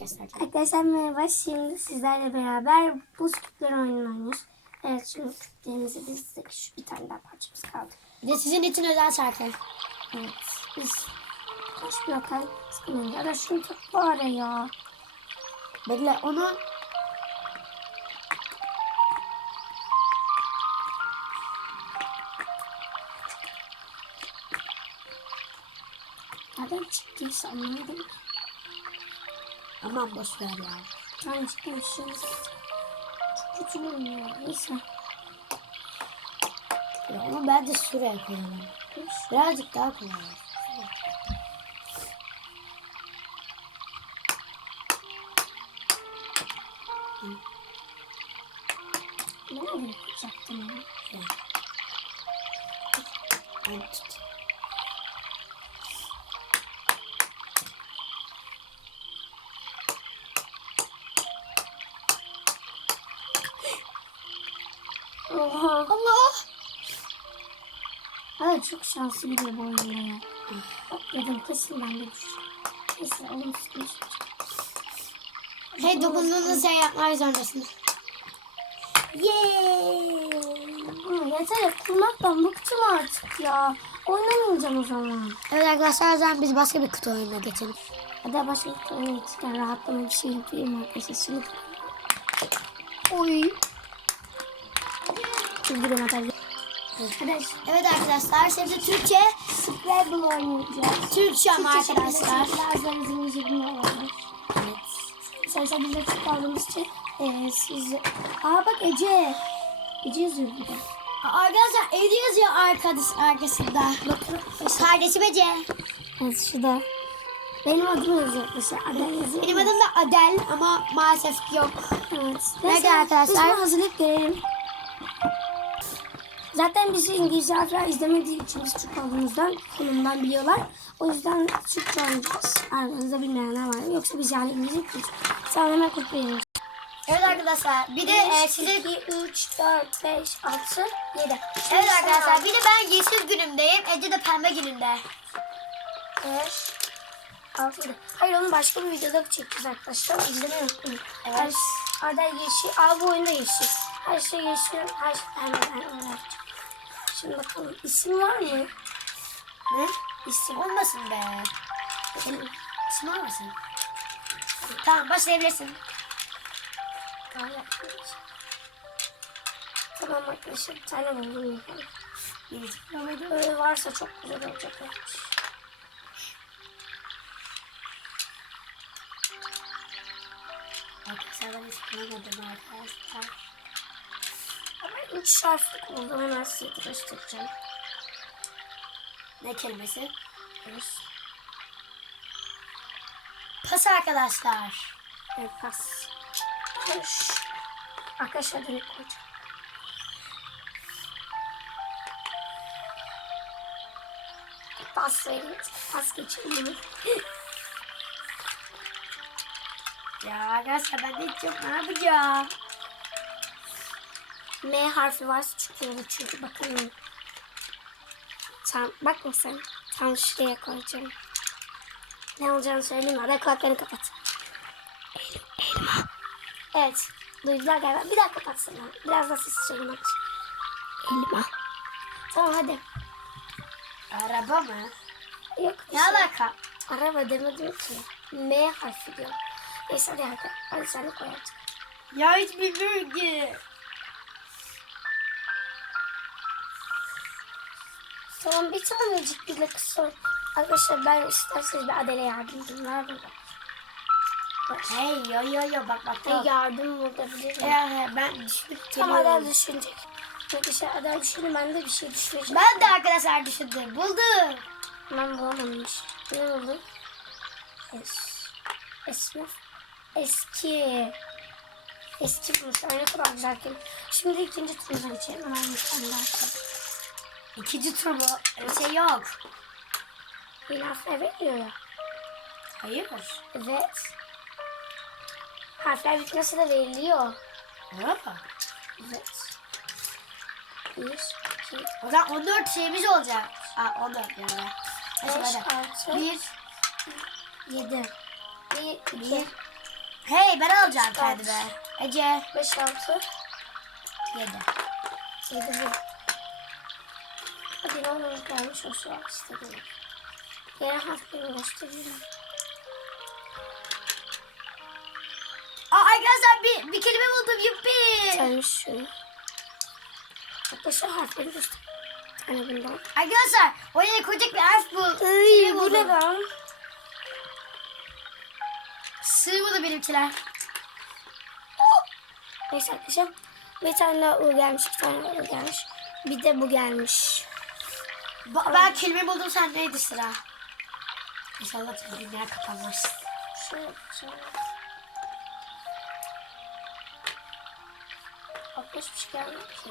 göstereceğim. Arkadaşlar merhaba. Şimdi sizlerle beraber buz küpleri oyununu oynuyoruz. Evet şimdi küplerimizi dizdik. Şu bir tane daha parçamız kaldı. Bir de sizin için özel şarkı. Evet. Biz kaç blokal sıkılmayın. Ya da şunu tut bari ya. Bekle onu Nereden çıktıysa anlamadım. Aman boş ver ya. Tane çıkmışız. Çok kötü oynuyor. Neyse. ya onu bence şuraya koyalım. Birazcık daha kolay. Ne nereye koyacaktım ya? Ben tut. Oha. Allah! Evet çok şanslı gidiyor bu oyunda ya. Bak dedim kesin ben de düşeceğim. Neyse oğlum sıkıntı. Hey dokunduğunda şey yapmak zorundasın. Yeee. Yeter kurmaktan bıktım artık ya. Oynamayacağım o zaman. Evet arkadaşlar o zaman biz başka bir kutu oyununa geçelim. Hadi başka bir oyuna geçerken rahatlama bir şey yapayım arkadaşlar. Şimdi Oy. Üzgünüm hadi. Arkadaş. Evet arkadaşlar şimdi Türkçe Scrabble oynayacağız. Türkçe ama arkadaşlar. Biraz da izleyince bilmiyorlardır. Evet. Sen biz de çok aldığımız için e, siz... Aa bak Ece. Ece yazıyor burada. Arkadaşlar Edi yazıyor arkadaş arkasında. Bakın. Kardeşim Ece. Evet şurada. Benim adım yazıyor arkadaşlar. Adel yazıyor. Benim adım da Adel ama maalesef yok. Evet. Neyse arkadaşlar. Biz hazırlayıp gelelim. Zaten bizi İngilizce harfler izlemediği için biz Türk olduğumuzdan konumdan biliyorlar. O yüzden Türkçe oynayacağız. Aranızda bilmeyenler var. mı? Yoksa biz yani İngilizce biliyoruz. Sen hemen kopyalayalım. Evet arkadaşlar bir de e, size 2, 3, 4, 5, 6, 7. Evet arkadaşlar bir de ben yeşil günümdeyim. Ece de pembe günümde. 5, 6, 7. Hayır onu başka bir videoda çekeceğiz arkadaşlar. İzlemeyi unutmayın. Evet. Arda yeşil. Aa bu oyunda yeşil. Her şey yeşil. Her şey pembe. Yapacağım. Şimdi bakalım. İsim var mı? Ne? İsim. Olmasın be. Senin isim olmasın. Tamam başlayabilirsin. Yapmayacağım. Tamam arkadaşlar. Bir tane buldum. Böyle varsa çok güzel olacak. Arkadaşlar ben hiç bulamadım arkadaşlar. Ama üç harflik buldum. Hemen size göstereceğim. Ne kelimesi? Evet. Pas arkadaşlar. Evet, pas. Koş. Arkadaşlar dönüp koyacağım. Pas verin. Pas geçelim. Ya arkadaşlar ben de hiç yok ne yapacağım? M harfi varsa çıkıyor çünkü bakalım. Tam, bakma sen. Tam şuraya koyacağım. Ne olacağını söyleyeyim mi? Hadi kulaklarını kapat. El, elma. Evet. Duydular galiba. Bir daha kapatsana. Biraz da ses söylemek için. Elma. Tamam hadi. Araba mı? Yok. Ne şey. alaka? Araba demedim ki. M harfi diyor. Neyse hadi hadi. Hadi sen de koy artık. Ya hiç bilmiyorum ki. Tamam bir tanecik bile kısa. Arkadaşlar ben isterseniz bir Adele yardım edeyim. Nerede? Hey yo yo yo bak bak. Hey, yardım burada bilirim. Ya, ben düşünüp Tam geliyorum. Adel düşünecek. Çünkü şey Adel düşünür ben de bir şey düşüneceğim. Ben de arkadaşlar düşündüm. Buldum. Ben bulamamış. Ne buldum? Es. Esnaf. Eski. Eski bulmuşlar. Ne kadar güzel kelime. Şimdi ikinci turumuza geçelim. Hemen bir tane daha açalım. İkinci tur bu. Öyle şey yok. Bir harfler veriyor ya. Hayır. Evet. Harfler bitmesi de veriliyor. Yok. Evet. Bir, iki, O zaman 14 şeyimiz olacak. Aa 14 yani. Beş, altı, Bir, yedi. Bir, iki, bir, Hey ben alacağım Üç, kendime. Ece. 5 6 Yedi. 7 bu. Ne olur gelmiş olsun bak istediğim. Yere harfleri gösteriyorum. Aa arkadaşlar bir, bir kelime buldum yuppi. Gelmiş şunu. Arkadaşlar harfleri göster. Bir tane bundan. Arkadaşlar oraya koyacak bir harf bul. Kelime bu ne lan? Sığmadı benimkiler. Neyse arkadaşlar. Bir tane daha U gelmiş, bir tane U gelmiş. Bir de bu gelmiş. Ba- ben kelime buldum sen neydi sıra? İnşallah kelimeye kapanmaz. Şöyle yapacağım. Altmış bir şey gelmiyor ki.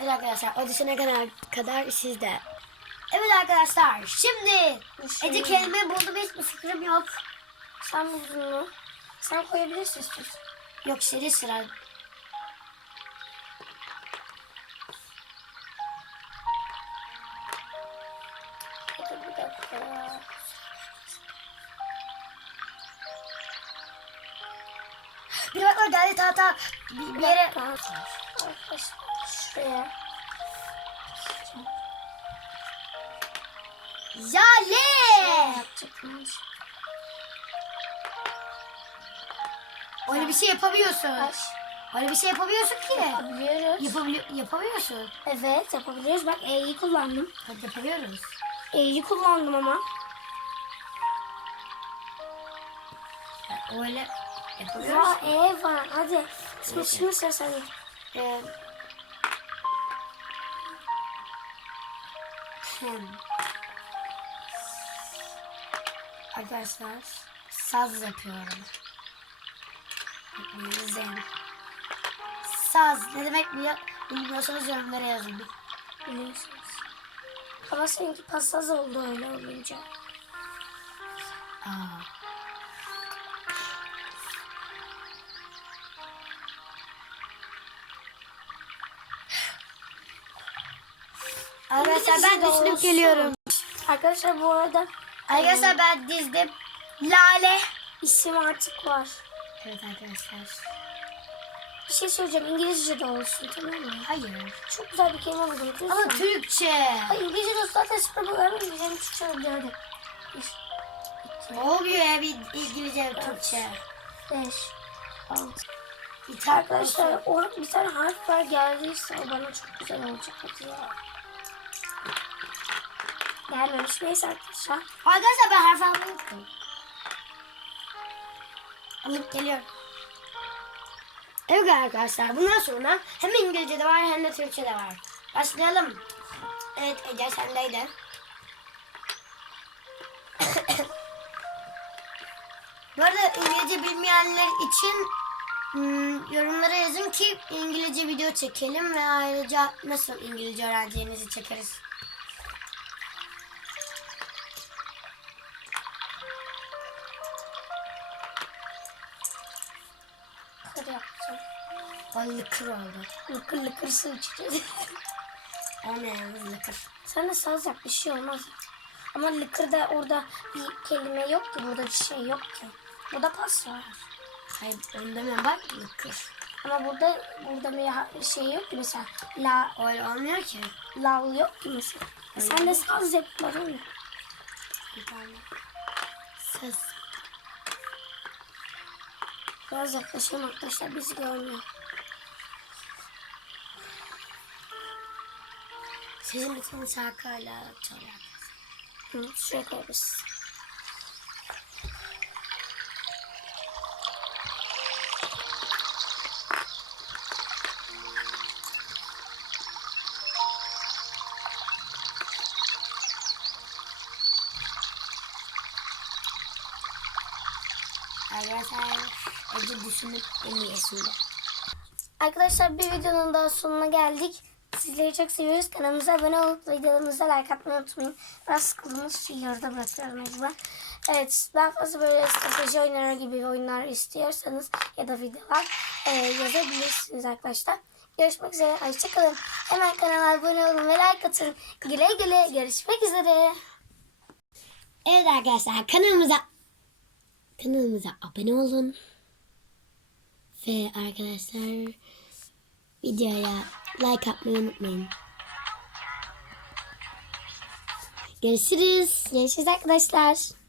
Evet arkadaşlar audisyona kadar, kadar sizde. Evet arkadaşlar şimdi Şey- Ece kelime buldum hiçbir fikrim yok. Sen buldun mu? Sen koyabilirsin istiyorsan. Yok seri sıra. Bir dakika. Bir bak bak geldi tahta bir, bir yere. Şuraya. Yapacakmış. Öyle bir şey yapamıyorsun. Öyle bir şey yapamıyorsun ki. Yapabiliyoruz. Yapabili yapamıyorsun. Evet yapabiliyoruz. Bak E'yi kullandım. Hadi yapamıyoruz. E'yi kullandım ama. Öyle Ya yapamıyoruz. E var. Hadi. Şimdi, şimdi sıra sende. Ee, hmm. Arkadaşlar saz yapıyorum. Zen. Saz ne demek biliyor, bilmiyorsanız yorumlara yazın. Biliyorsunuz. Ama seninki pasaz oldu öyle olunca. Aa. Arkadaşlar ben düşünüp geliyorum. Arkadaşlar bu arada Arkadaşlar ben dizdim. Lale. isim artık var. Evet arkadaşlar. Bir şey söyleyeceğim. İngilizce de olsun tamam mı? Hayır. Çok güzel bir kelime buldum. Ama Türkçe. Ay, İngilizce de zaten sıfır bulalım. İngilizce Türkçe oldu hadi. Bir, Ne oluyor ya bir İngilizce Türkçe? beş, altı. İtalyan Arkadaşlar o bir tane harf var geldiyse o bana çok güzel olacak. Hadi ya. Gelmemiş. Neyse arkadaşlar. Arkadaşlar ben harf almayı unuttum. Alıp geliyorum. Evet arkadaşlar bundan sonra hem İngilizce'de var hem de Türkçe'de var. Başlayalım. Evet Ece sendeydi. Bu arada İngilizce bilmeyenler için hmm, yorumlara yazın ki İngilizce video çekelim ve ayrıca nasıl İngilizce öğreneceğinizi çekeriz. O lıkır oldu. Lıkır lıkır su içeceğiz. O ne yalnız lıkır. Sen de saz yap bir şey olmaz. Ama lıkırda orada bir kelime yok ki. Burada bir şey yok ki. Burada pas var. Hayır onu demiyorum bak lıkır. Ama burada burada bir şey yok ki mesela. La, Öyle olmuyor ki. lav yok ki mesela. E sen de yap bana mı? Bir tane. Ses. Biraz yaklaşalım arkadaşlar bizi görmüyor. Sizin bütün şarkıyla çalıyor. Hı, şuraya koyabiliriz. Arkadaşlar Ece düşünüp en iyisinde. Arkadaşlar bir videonun daha sonuna geldik. Sizleri çok seviyoruz. Kanalımıza abone olup videolarımıza like atmayı unutmayın. Biraz sıkıldığınız şu yarıda bırakıyorum mecburen. Evet daha fazla böyle strateji oyunları gibi oyunlar istiyorsanız ya da videolar e, yazabilirsiniz arkadaşlar. Görüşmek üzere. Hoşçakalın. Hemen kanala abone olun ve like atın. Güle güle. Görüşmek üzere. Evet arkadaşlar kanalımıza kanalımıza abone olun. Ve arkadaşlar videoya like atmayı unutmayın. Görüşürüz. Görüşürüz arkadaşlar.